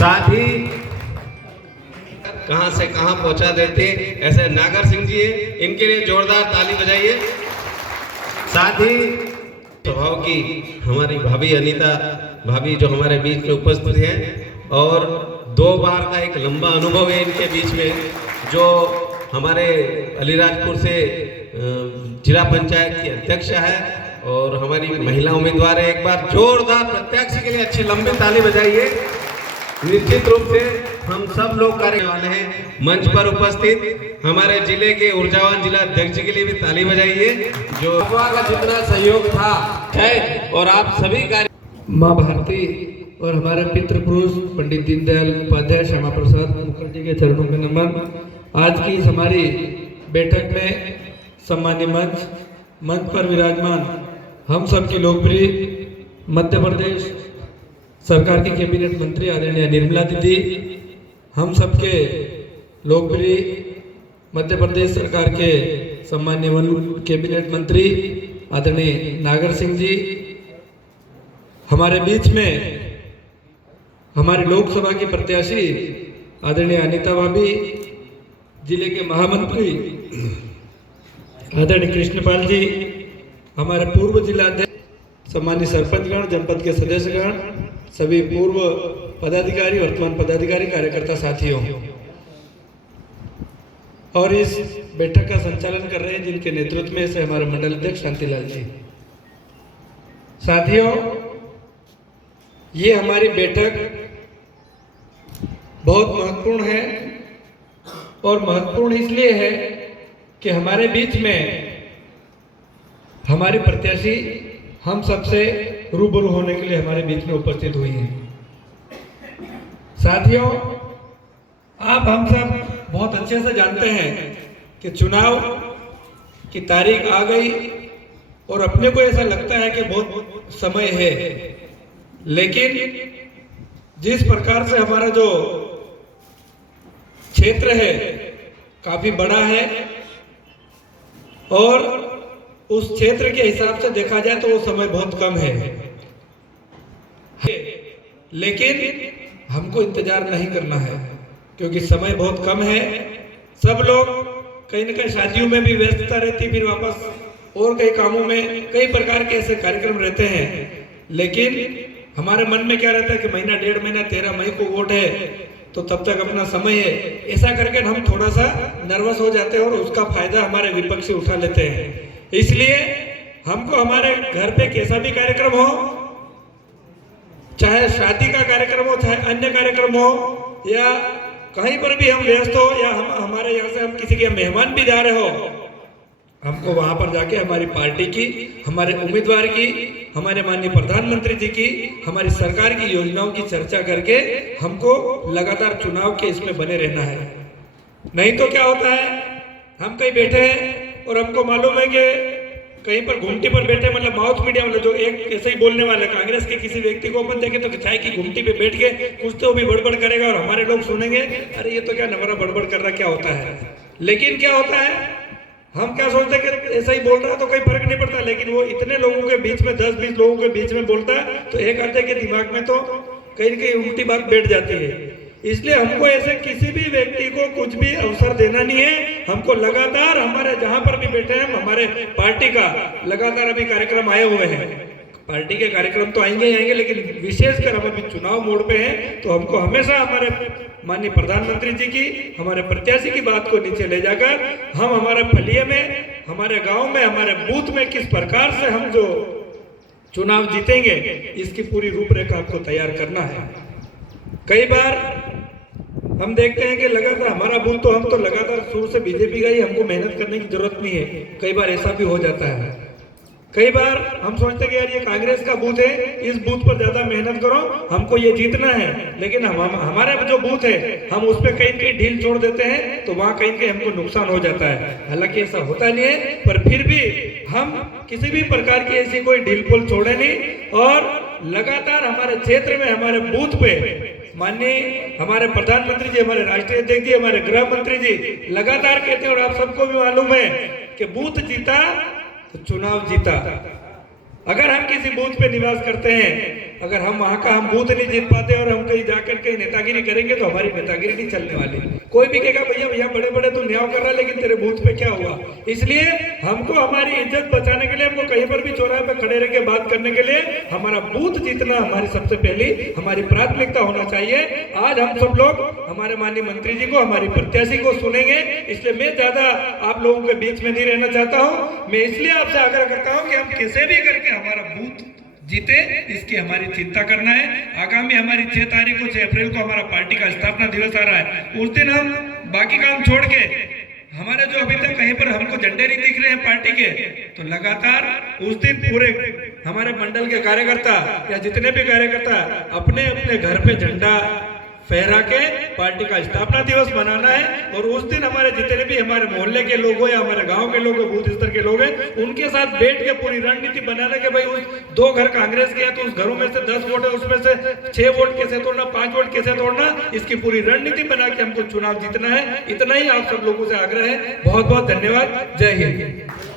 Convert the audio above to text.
साथ ही कहां से कहां पहुंचा देते ऐसे नागर सिंह जी है, इनके लिए जोरदार ताली बजाइए। साथ ही स्वभाव की हमारी भाभी अनीता भाभी जो हमारे बीच में उपस्थित हैं और 2 बार का एक लंबा अनुभव है इनके बीच में, जो हमारे अलीराजपुर से जिला पंचायत की अध्यक्ष है और हमारी महिला उम्मीदवार है। एक बार जोरदार प्रत्याशी के लिए अच्छी लंबी ताली बजाइए। निश्चित रूप से हम सब लोग करने वाले हैं। मंच पर उपस्थित हमारे जिले के ऊर्जावान जिला अध्यक्ष के लिए भी ताली बजाइए, जो का जितना सहयोग था है। और आप सभी कार्य माँ भारती और हमारे पितृ पुरुष पंडित दीनदयाल उपाध्याय श्यामा प्रसाद मुखर्जी के चरणों में नमन। आज की इस हमारी बैठक में सम्मानीय मंच पर विराजमान हम सबकी लोकप्रिय मध्य प्रदेश सरकार की कैबिनेट मंत्री आदरणीय निर्मला दीदी, हम सबके लोकप्रिय मध्य प्रदेश सरकार के सम्मानीय कैबिनेट मंत्री आदरणीय नागर सिंह जी, हमारे बीच में हमारी लोकसभा की प्रत्याशी आदरणीय अनीता भाभी, जिले के महामंत्री आदरणीय कृष्णपाल जी, हमारे पूर्व जिला अध्यक्ष, सम्मानित सरपंचगण, जनपद के सदस्यगण, सभी पूर्व पदाधिकारी, वर्तमान पदाधिकारी, कार्यकर्ता साथियों, और इस बैठक का संचालन कर रहे हैं जिनके नेतृत्व में से हमारे मंडल अध्यक्ष शांतिलाल जी। साथियों, ये हमारी बैठक बहुत महत्वपूर्ण है और महत्वपूर्ण इसलिए है कि हमारे बीच में हमारी प्रत्याशी हम सबसे रूबरू होने के लिए हमारे बीच में उपस्थित हुई हैं। साथियों, आप हम सब बहुत अच्छे से जानते हैं कि चुनाव की तारीख आ गई और अपने को ऐसा लगता है कि बहुत समय है, लेकिन जिस प्रकार से हमारा जो क्षेत्र है काफी बड़ा है और उस क्षेत्र के हिसाब से देखा जाए तो वो समय बहुत कम है, लेकिन हमको इंतजार नहीं करना है क्योंकि समय बहुत कम है। सब लोग कहीं न कहीं शादियों में भी व्यस्तता रहती, फिर वापस और कई कामों में कई प्रकार के ऐसे कार्यक्रम रहते हैं, लेकिन हमारे मन में क्या रहता है कि महीना 1.5 महीना 13 मई को वोट है तो तब तक अपना समय है, ऐसा करके हम थोड़ा सा नर्वस हो जाते हैं और उसका फायदा हमारे विपक्षी उठा लेते हैं। इसलिए हमको हमारे घर पे कैसा भी कार्यक्रम हो, चाहे शादी का कार्यक्रम हो, चाहे अन्य कार्यक्रम हो, या कहीं पर भी हम व्यस्त हो, या हमारे यहाँ से हम किसी के मेहमान भी जा रहे हो, हमको वहां पर जाके हमारी पार्टी की, हमारे उम्मीदवार की, हमारे माननीय प्रधानमंत्री जी की, हमारी सरकार की योजनाओं की चर्चा करके हमको लगातार चुनाव के इसमें बने रहना है। नहीं तो क्या होता है, हम कहीं बैठे हैं और हमको मालूम है कि कहीं पर घुमटी पर बैठे, मतलब माउथ मीडिया वाले जो एक ऐसे ही बोलने वाले, कांग्रेस के किसी व्यक्ति को अपन देखे तो चाय की घुमटी पे बैठ के कुछ तो भी बड़बड़ करेगा और हमारे लोग सुनेंगे, अरे ये तो क्या नवरा बड़बड़ कर रहा, क्या होता है। लेकिन क्या होता है, हम क्या सोचते हैं कि ऐसा ही बोल रहा है तो कोई फर्क नहीं पड़ता, लेकिन वो इतने लोगों के बीच में 10-20 लोगों के बीच में बोलता है तो एक आधे के दिमाग में तो कहीं कहीं उल्टी बात बैठ जाती है। इसलिए हमको ऐसे किसी भी व्यक्ति को कुछ भी अवसर देना नहीं है। हमको लगातार हमारे जहां पर भी बैठे हैं, हमारे पार्टी का लगातार अभी कार्यक्रम आए हुए हैं। पार्टी के कार्यक्रम तो आएंगे ही आएंगे, लेकिन विशेषकर हम अभी चुनाव मोड पे हैं तो हमको हमेशा हमारे माननीय प्रधानमंत्री जी की, हमारे प्रत्याशी की बात को नीचे ले जाकर हम हमारे फलिये में, हमारे गांव में, हमारे बूथ में किस प्रकार से हम जो चुनाव जीतेंगे इसकी पूरी रूपरेखा आपको तैयार करना है। कई बार हम देखते हैं कि लगातार हमारा बूथ तो हम तो लगातार शुरू से बीजेपी का ही, हमको मेहनत करने की जरूरत नहीं है। कई बार ऐसा भी हो जाता है, कई बार हम सोचते हैं कि यार ये कांग्रेस का बूथ है, इस बूथ पर ज्यादा मेहनत करो, हमको ये जीतना है, लेकिन हमारा जो बूथ है हम उस पर कहीं कहीं ढील छोड़ देते हैं तो वहां कहीं कहीं हमको नुकसान हो जाता है। हालांकि ऐसा होता नहीं है, पर फिर भी हम किसी भी प्रकार की ऐसी कोई ढील पोल छोड़े नहीं और लगातार हमारे क्षेत्र में, हमारे बूथ पे माननीय हमारे प्रधानमंत्री जी, हमारे राष्ट्रीय अध्यक्ष जी, हमारे गृह मंत्री जी लगातार कहते हैं और आप सबको भी मालूम है कि बूथ जीता तो चुनाव जीता। अगर हम किसी बूथ पे निवास करते हैं अगर हम वहाँ का हम बूथ नहीं जीत पाते और हम कहीं जाकर कहीं नेतागिरी करेंगे तो हमारी नेतागिरी नहीं चलने वाली। कोई भी कहेगा भैया भैया बड़े बड़े तो न्याय कर रहा है लेकिन तेरे बूथ पे क्या हुआ। इसलिए हमको हमारी इज्जत बचाने के लिए, हमको कहीं पर भी चौराहे पे खड़े रह के बात करने के लिए हमारा बूथ जीतना हमारी सबसे पहली हमारी प्राथमिकता होना चाहिए। आज हम सब लोग हमारे माननीय मंत्री जी को, हमारी प्रत्याशी को सुनेंगे, इसलिए मैं ज्यादा आप लोगों के बीच में नहीं रहना चाहता हूं। मैं इसलिए आपसे आग्रह करता हूं कि हम कैसे भी करके हमारा बूथ जीते, इसकी हमारी चिंता करना है। आगामी हमारी 6 तारीख को 6 अप्रैल को हमारा पार्टी का स्थापना दिवस आ रहा है। उस दिन हम बाकी काम छोड़ के, हमारे जो अभी तक कहीं पर हमको झंडे नहीं दिख रहे हैं पार्टी के, तो लगातार उस दिन पूरे हमारे मंडल के कार्यकर्ता या जितने भी कार्यकर्ता अपने अपने घर पे झंडा फहरा के पार्टी का स्थापना दिवस मनाना है। और उस दिन हमारे जितने भी हमारे मोहल्ले के लोग हो या हमारे गांव के लोग हो, बूथ स्तर के लोग हैं, उनके साथ बैठ के पूरी रणनीति बनाना कि भाई उस 2 घर कांग्रेस के हैं तो उस घरों में से 10 वोट है, उसमें से 6 वोट कैसे तोड़ना, 5 वोट कैसे तोड़ना, इसकी पूरी रणनीति बना के हमको चुनाव जीतना है। इतना ही आप सब लोगों से आग्रह है। बहुत बहुत धन्यवाद। जय हिंद।